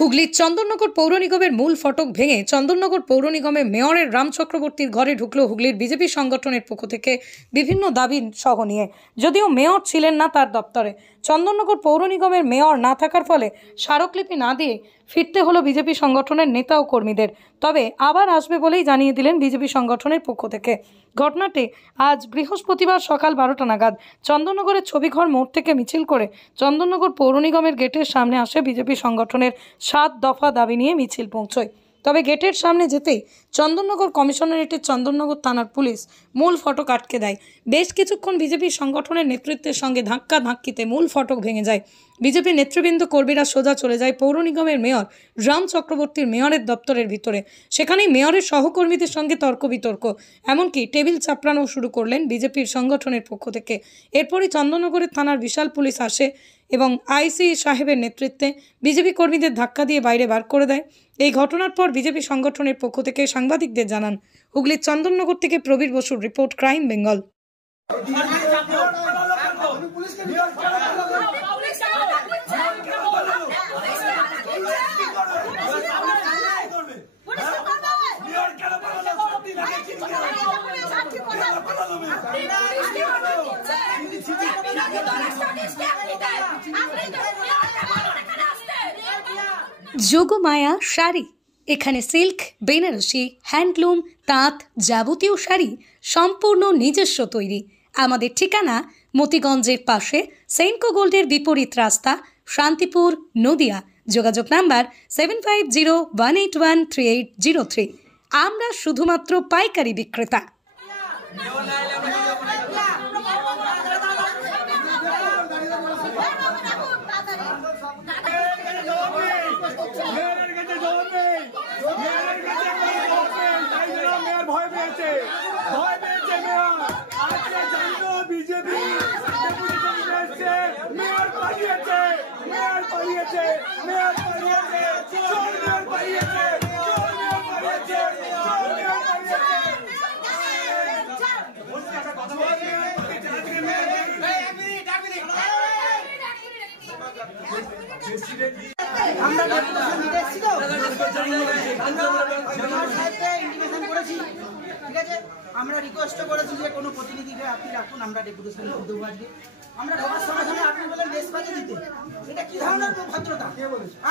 হুগলির চন্দননগর পৌর নিগমের মূল ফটক ভেঙে চন্দননগর পৌর নিগমের মেয়রের রাম চক্রবর্তীর ঘরে ঢুকলো হুগলির বিজেপি সংগঠনের পক্ষ থেকে বিভিন্ন দাবি সহ নিয়ে। যদিও মেয়র ছিলেন না তার দপ্তরে, চন্দননগর পৌর নিগমের মেয়র না থাকার ফলে স্মারকলিপি না দিয়ে ফিরতে হলো বিজেপি সংগঠনের নেতা ও কর্মীদের। তবে আবার আসবে বলেই জানিয়ে দিলেন বিজেপি সংগঠনের পক্ষ থেকে। ঘটনাটি আজ বৃহস্পতিবার সকাল 12টা নাগাদ চন্দননগরের ছবিঘর মোড় থেকে মিছিল করে চন্দননগর পৌর নিগমের গেটের সামনে আসে বিজেপি সংগঠনের 7 দফা দাবি নিয়ে মিছিল পৌঁছয়। তবে গেটের সামনে যেতেই চন্দননগর কমিশনারেটের চন্দননগর থানার পুলিশ মূল ফটক আটকে দেয়। বেশ কিছুক্ষণ বিজেপি সংগঠনের নেতৃত্বের সঙ্গে ধাক্কিতে মূল ফটক ভেঙে যায়। বিজেপি নেতৃবৃন্দ কর্মীরা সোজা চলে যায় পৌর নিগমের মেয়র রাম চক্রবর্তীর মেয়রের দপ্তরের ভিতরে। সেখানেই মেয়রের সহকর্মীদের সঙ্গে তর্ক বিতর্ক, এমনকি টেবিল চাপড়ানো শুরু করলেন বিজেপির সংগঠনের পক্ষ থেকে। এরপরই চন্দননগরের থানার বিশাল পুলিশ আসে এবং আইসি সাহেবের নেতৃত্বে বিজেপি কর্মীদের ধাক্কা দিয়ে বাইরে বার করে দেয়। এই ঘটনার পর বিজেপি সংগঠনের পক্ষ থেকে সাংবাদিকদের জানান হুগলির চন্দননগর থেকে প্রবীর বসুর রিপোর্ট, ক্রাইম বেঙ্গল। যোগমায়া শাড়ি, এখানে সিল্ক, বেনারসি, হ্যান্ডলুম, তাঁত, যাবতীয় শাড়ি সম্পূর্ণ নিজস্ব তৈরি। আমাদের ঠিকানা মতিগঞ্জের পাশে সেনকো গোল্ডের বিপরীত রাস্তা, শান্তিপুর, নদিয়া। যোগাযোগ নাম্বার 7501813803। আমরা শুধুমাত্র পাইকারি বিক্রেতা। আমরা রিকোয়েস্ট করেছি যে কোনো প্রতিনিধিকে আপনি রাখুন, আমরা ডেপুটেশন দেবো আজকে। আমরা ঢোকার সময় সময় আপনি বলেন ড্রেস বাজে দিতে, এটা কি ধরনের ভদ্রতা?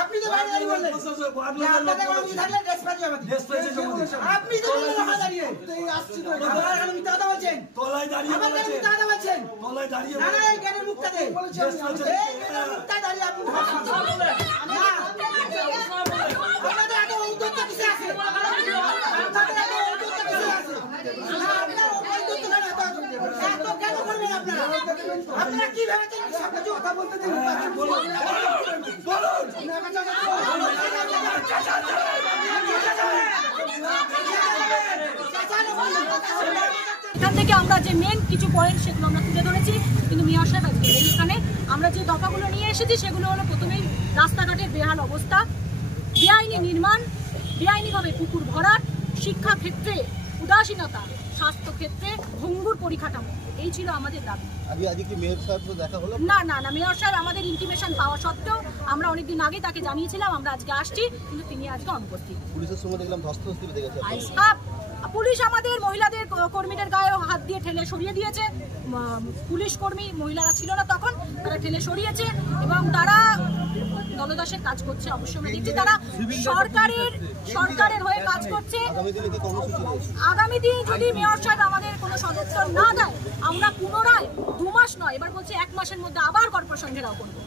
আপনি তো বাইরে দাঁড়িয়ে বললেন আপনাদের কর্মী থাকলে ড্রেস বাজে হবে, আপনি তো বললেন আমরা দাঁড়িয়ে আসছি তো আমি মিথ্যা কথা বলছেন, আমার কেন মিথ্যা কথা বলছেন? না না, এই গেটের মুখটাতে এই গেটের মুখটায় দাঁড়িয়ে আপনি আপনাদের এত উদ্যোক্তা কিসে আছে? আপনারা কি ভেবেছেন সব কিছু কথা বলতে দিন? এখান থেকে আমরা যে মেন কিছু পয়েন্ট সেগুলো আমরা তুলে ধরেছি, কিন্তু মেয়র সাহেব এইখানে আমরা যে দফাগুলো নিয়ে এসেছি সেগুলো হলো প্রথমেই রাস্তাঘাটের বেহাল অবস্থা, বেআইনি নির্মাণ, বেআইনিভাবে পুকুর ভরাট, শিক্ষা ক্ষেত্রে উদাসীনতা, স্বাস্থ্য ক্ষেত্রে ভঙ্গুর পরিকাঠামো, এই ছিল আমাদের দাবি। না না না, মেয়র সাহেব আমাদের ইন্টিমেশন পাওয়া সত্ত্বেও আমরা অনেকদিন আগে তাকে জানিয়েছিলাম আমরা আজকে আসছি, কিন্তু তিনি আজকে অনুপস্থিত। পুলিশের সঙ্গে দেখলাম ধস্তাধস্তি বেঁধে গেছে। পুলিশ আমাদের মহিলাদের কর্মীদের গায়ে হাত দিয়ে ঠেলে সরিয়ে দিয়েছে। পুলিশ কর্মী মহিলারা ছিল না তখন, তারা ঠেলে সরিয়েছে এবং তারা দলদাসের কাজ করছে। অবশ্যই আমরা দেখছি তারা সরকারের হয়ে কাজ করছে। আগামী দিন যদি মেয়র সাহেব আমাদের কোনো সদস্য না দেয়, আমরা পুনরায় 2 মাস নয়, এবার বলছে 1 মাসের মধ্যে আবার কর্পোরেশন ঘেরাও করবো।